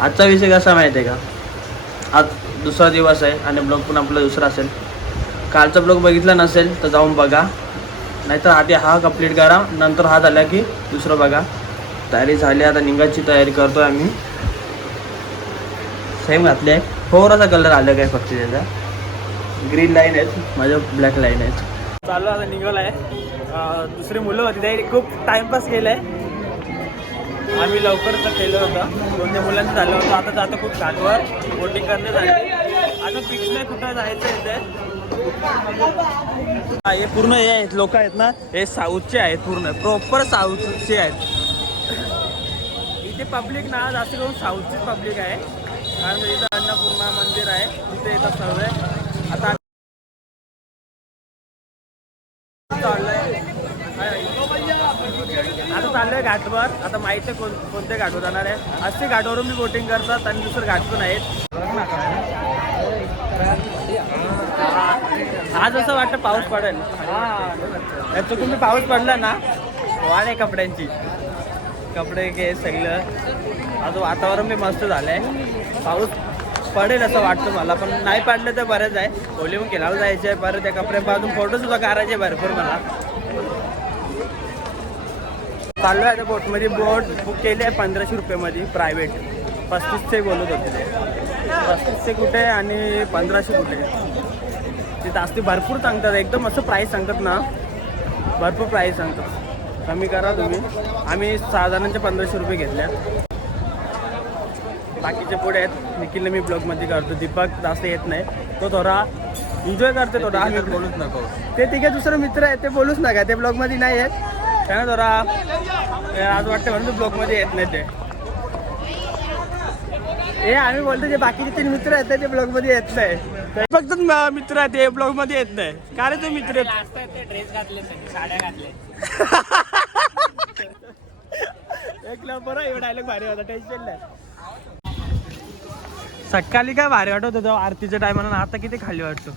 आजचा विषय कसा माहिती आहे का, आज दुसरा दिवस आहे आणि ब्लॉग पण आपला दुसरा असेल. कालचा ब्लॉग बघितला नसेल तर जाऊन बघा, नाहीतर आधी हा कंप्लीट करा, नंतर हा झाला की दुसरं बघा. तयारी झाली, आता निघायची तयारी करतोय आम्ही. सेम घातली आहे, थोडासा कलर आला काय फक्त त्याचा. ग्रीन लाईन आहेत, माझ्या ब्लॅक लाईन आहेत. चालू आता निघाला आहे. दुसरी मुलं होती ते खूप टाइमपास केलं आहे. आम्ही लवकरच केलं होतं, दोन मुलांचं झालं होतं. आता जातो खूप घाटवर बोटिंग करणे झाले. अजून फिक्स नाही कुठं जायचं इथे. हे पूर्ण हे आहेत लोक आहेत ना, हे साऊथचे आहेत, पूर्ण प्रॉपर साऊथचे आहेत. इथे पब्लिक ना जास्त करून साऊथचीच पब्लिक आहे, कारण इथं अन्नपूर्णा मंदिर आहे, तिथे येतात सर्व. आता चाललोय घाटवर. आता माहिती आहे कोणत्या घाटवर जाणार आहे. अस्सी घाटवरून मी बोटिंग करतात आणि दुसरं घाट पण आहेत. आज असं वाटतं पाऊस पडेल. चुकून मी पाऊस पडला ना, वाढ आहे कपड्यांची. कपडे घे सगळं. आज वातावरण बी मस्त झालंय, पाऊस पडेल असं वाटतं मला. पण नाही पडलं तर बरंच आहे. ओली मग केला जायचं आहे, परत त्या कपड्यांपासून फोटो सुद्धा काढायचे भरपूर मला. चाललो आहे आता बोटमध्ये. बोट बुक केली आहे 1500 रुपयेमध्ये प्रायव्हेट. 3500 बोलत होते ते. 3500 कुठे आणि 1500 कुठे. ते जास्ती भरपूर सांगतात, एकदम असं प्राईस सांगतात ना, भरपूर प्राईस सांगतात. कमी करा तुम्ही. आम्ही 6 जणांचे 1500 रुपये घेतल्या. बाकीचे पुढे आहेत. निखिलने मी ब्लॉगमध्ये करतो. दीपक जास्त येत नाही, तो थोडा एन्जॉय करते थोडा. आम्ही बोलूच नको. ते तिघे दुसरं मित्र आहेत, ते बोलूच नका. ते ब्लॉगमध्ये नाही आहेत, त्यांना जरा आज वाटतं म्हणून ब्लॉगमध्ये येत नाही ते. हे आम्ही बोलतो जे बाकीचे 3 मित्र आहेत ते ब्लॉगमध्ये येत नाही. फक्त मित्र आहेत ते ब्लॉगमध्ये येत नाही. का रे, ते मित्र ड्रेस घातले, साड्या घातले. एक नंबर आहे. डायलॉग भारी होता, टेन्शन नाही. सकाळी काय भारी वाटत होतं आरतीच्या टायमाला, आता किती खाली वाटतो.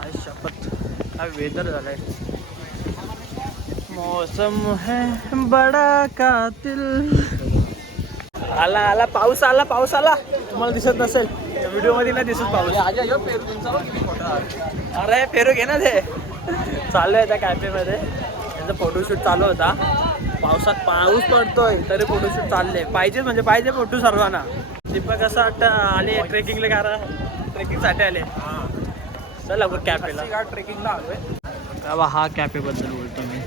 आज शपथ काय वेदर झालाय. मौसम है बडा कातिल. आला आला पाऊस आला, पाऊस आला. तुम्हाला दिसत नसेल व्हिडिओ मध्ये, नाही दिसत पाऊस. अरे पेरू घे ना. ते चालू आहे त्या कॅफेमध्ये, त्याचा फोटोशूट चालू होता. पावसात पाऊस पडतोय तरी फोटोशूट चालले. पाहिजे म्हणजे पाहिजे फोटो सर्वांना. दीपक असं वाटतं आले ट्रेकिंगला, करा ट्रेकिंगसाठी आले. चला कॅफेला ट्रेकिंगला आलोय. हा कॅफेबद्दल बोलतो मी.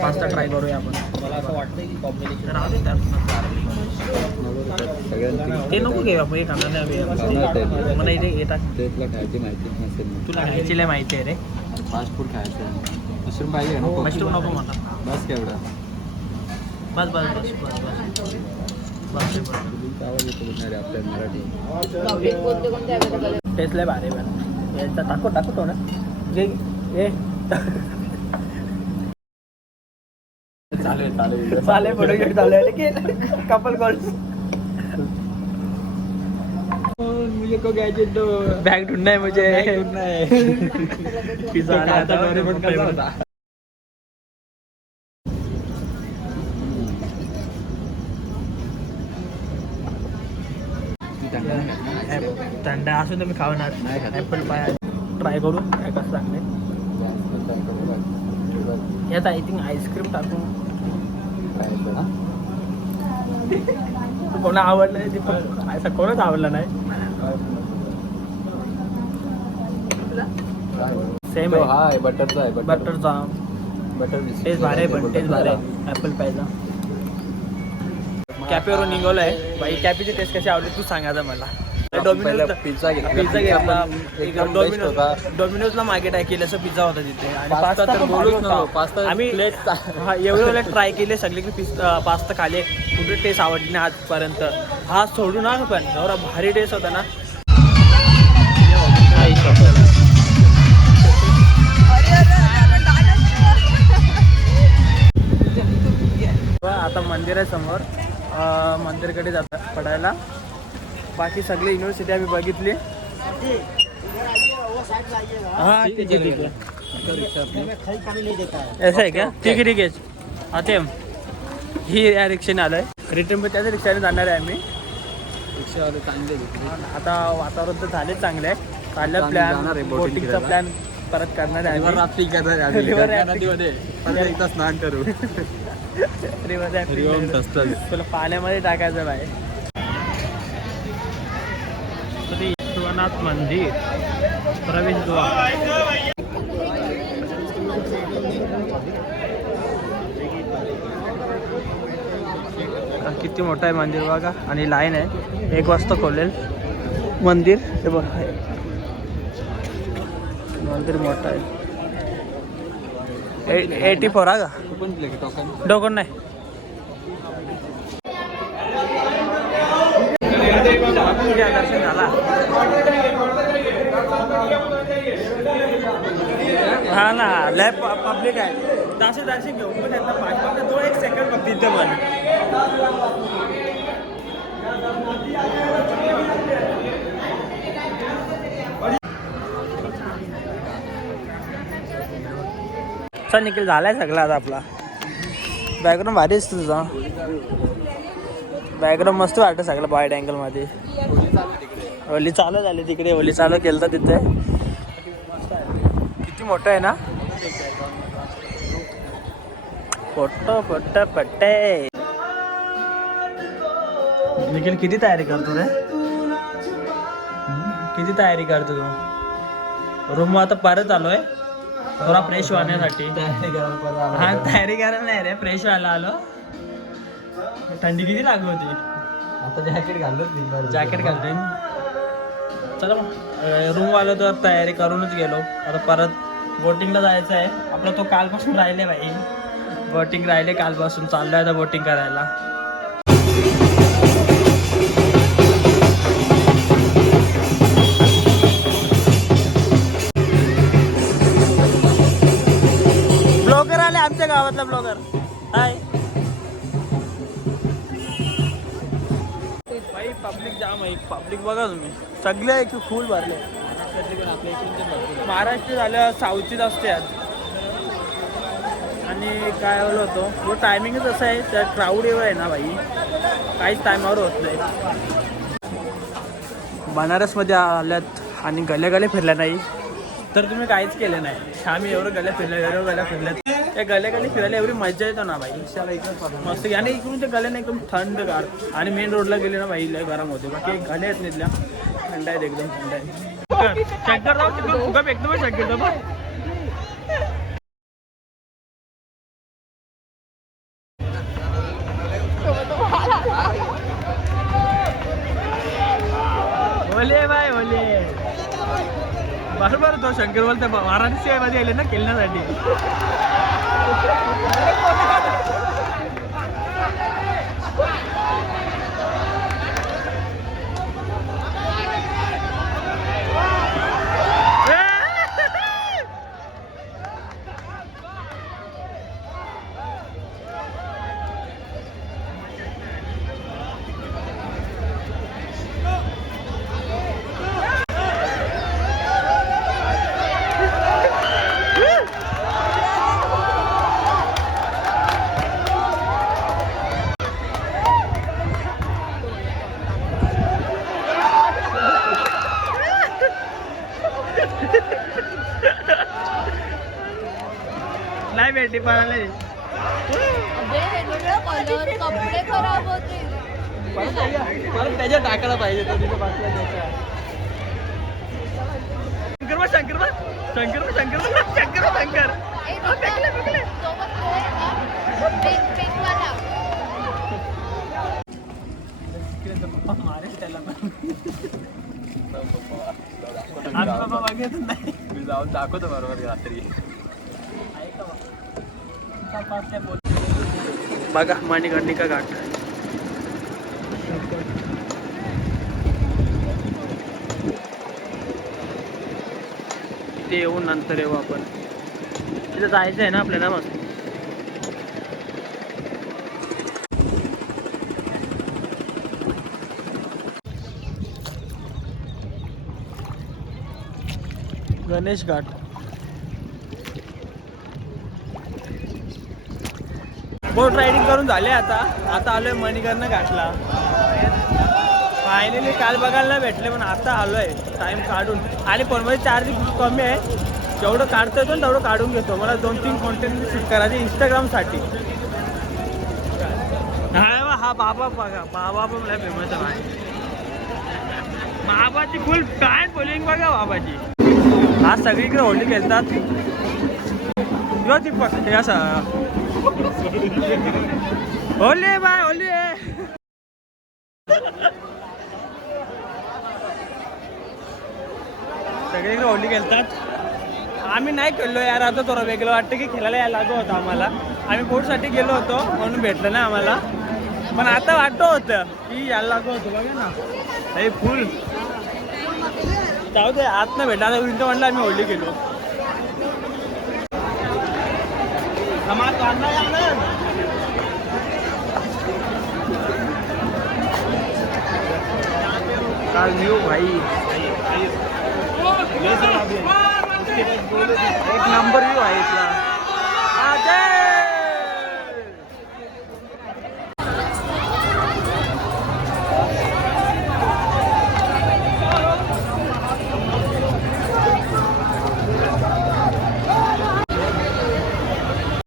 पास्ता ट्राय करूया आपण. मला असं वाटतं की कॉम्बिनेशन ते नको घेऊ आपण. एक मला इथे येतात खायची माहिती नसेल. तुला खायची लय माहिती आहे रे. फास्ट फूड खायचं. मशरूम पाहिजे ना. मशरूम नको मला. बस केवढा. बस बस बस बस बस बस. आवाज येतो आपल्या मराठी. टेस्ट लय भारी आहे. याचा टाकू तो ना. चालेल फोटो शूट चालू आहे की कपल कॉल्स. मुझे को गैजेट दो. बैग ढूंढना है मुझे. ढूंढना है. पिज़्ज़ा आता. थंडा असून तुम्ही खावणार. ॲपल पाय ट्राय करू काय कसं लागले. यात आय थिंक आईस्क्रीम टाकून. कोणा आवडलं नाही, असं कोणच आवडलं नाही. सेम आहे. बटरचा आहे. बटरचा टेस्ट भारी आहे. पण टेस्ट भारी आहे ॲपल पायचा. कॅफेवरून निघालो आहे भाई. कॅफेची टेस्ट कशी आवडली तू सांगायचं मला. पिझ्झा घेतला. डॉमिनोजला मागे ट्राय केलं असं पिझ्झा होता तिथे. आणि पास्ता आम्ही एवढे ट्राय केले सगळे की पास्ता खाले. कुठे टेस्ट आवडली नाही आजपर्यंत. हा सोडू ना, पण एवढा भारी टेस्ट होता ना. मंदिर आहे समोर, मंदिरकडे जातात पडायला. बाकी सगळी युनिव्हर्सिटी आम्ही बघितली. हाँ ठीक है. ऐसा आहे का? ठीक आहे. आता ही या रिक्षाने आलोय. रिटर्न पण त्याच रिक्षाने जाणार आहे आम्ही. रिक्षावाले चांगले. आता वातावरण तर झाले चांगले आहे. काढलं प्लॅन, बोटिंगचा प्लॅन परत करणार आहे. रात्री एकदा स्नान करू. तुला पाण्यामध्ये टाकायचं बाय. विश्वनाथ मंदिर प्रवेशद्वार. किती मोठं आहे मंदिर बघा. आणि लाईन आहे. 1 वाजता खोलेल मंदिर. हे बघा मंदिर मोठं आहे. 84 हा का? टोकन नाही. दर्शन झाला. हा ना लॅब पब्लिक आहे. दर्शन घेऊन पण त्यांना पाठवा. तो 1 सेकंड फक्त इथे पण. चल निखिल झालाय सगळा आता आपला. बॅकग्राऊंड भारी असतो तुझा. बॅकग्राऊंड मस्त वाटतं सगळं वाईड अँगल मध्ये. होली चालू झाली तिकडे. होली चालू केलं तर तिथे. किती मोठं आहे ना. फोटो पट्टे. निखिल किती तयारी करतो रे. किती तयारी करतो तू. रूम आता परत आलोय थोडा फ्रेश होण्यासाठी. हा तयारी करायला नाही रे, फ्रेश व्हायला आलो. थंडी किती लागू होती. आता जॅकेट घालतो. जॅकेट घालते. चला मग रूम आलो तर तयारी करूनच गेलो. आता परत बोटिंगला जायचं आहे. आपला तो कालपासून राहिले भाई. बोटिंग राहिले कालपासून. चाललोय आता बोटिंग करायला. ब्लॉगर आले आमच्या गावातला ब्लॉगर. हाय भाई. पब्लिक जाम आहे. पब्लिक बघा तुम्ही. सगळे एक फुल भरले. महाराष्ट्र झालं साऊथचीच असते आज. आणि काय बोललो होतो तो टायमिंगच असं आहे. त्या क्राऊड एवढं आहे ना भाई. काहीच टायमावर होत नाही. बनारसमध्ये आल्यात आणि गल्या फिरल्या नाही तर तुम्ही काहीच केलं नाही. आम्ही एवढं गल्या फिरल्यात. त्या गल्या फिरायला एवढी मजा येतो ना भाई. मस्त. आणि इकडून त्या गल्याने एकदम थंडगार. आणि मेन रोडला गेले ना भाई लय गरम होते. बाकी गल्या आहेत नाही. थंड आहेत एकदम. थंड आहे. शंकर राव तिकडून फुगा फेकतो शंकर बघ. ओले बाय ओले. बरोबर तो शंकर बोलते वाराणसी मध्ये आले ना खेळण्यासाठी. नाही भेटी पडायला. कपडे खराब होते. परत त्याच्या टाकायला पाहिजे. तो तिथे बसला त्याच्या. शंकर मारेल त्याला. नाही मी जाऊन दाखवतो बरोबर रात्री. बघा मणिकर्णिका घाट. ते येऊन नंतर येऊ आपण. तिथे जायचं आहे ना आपल्याला. मस्त गणेश घाट. बोट रायडिंग करून झाले आता आलोय मणिकर्ण घाटला. फायनली काल बघायला नाही भेटले पण आता आलोय टाइम काढून. आणि फोनमध्ये चार्जिंग खूप कमी आहे. जेवढं काढता येतो तेवढं काढून घेतो. मला 2-3 कॉन्टेंट शूट करायचे इंस्टाग्रामसाठी. हा बाबा बघा, बाबा पण मला फेमस आहे. बाबाची फुल पॅन्ट फॉलोइंग बघा बाबाची. हा सगळीकडे होली खेळतात. हे असं होली बाय होली. सगळीकडे होली खेळतात. आम्ही नाही खेळलो यार. आता थोडं वेगळं वाटतं की खेळायला यायला लागत होतं आम्हाला. आम्ही बोटसाठी गेलो होतो म्हणून भेटलं नाही आम्हाला. पण आता वाटत होतं की यायला लागत होतं. बघा ना हे फुल. जाऊ दे आत ना भेटा. आता म्हणलं आम्ही होली गेलो. काल व्यू भाई एक नंबर व्यू आहे इथला.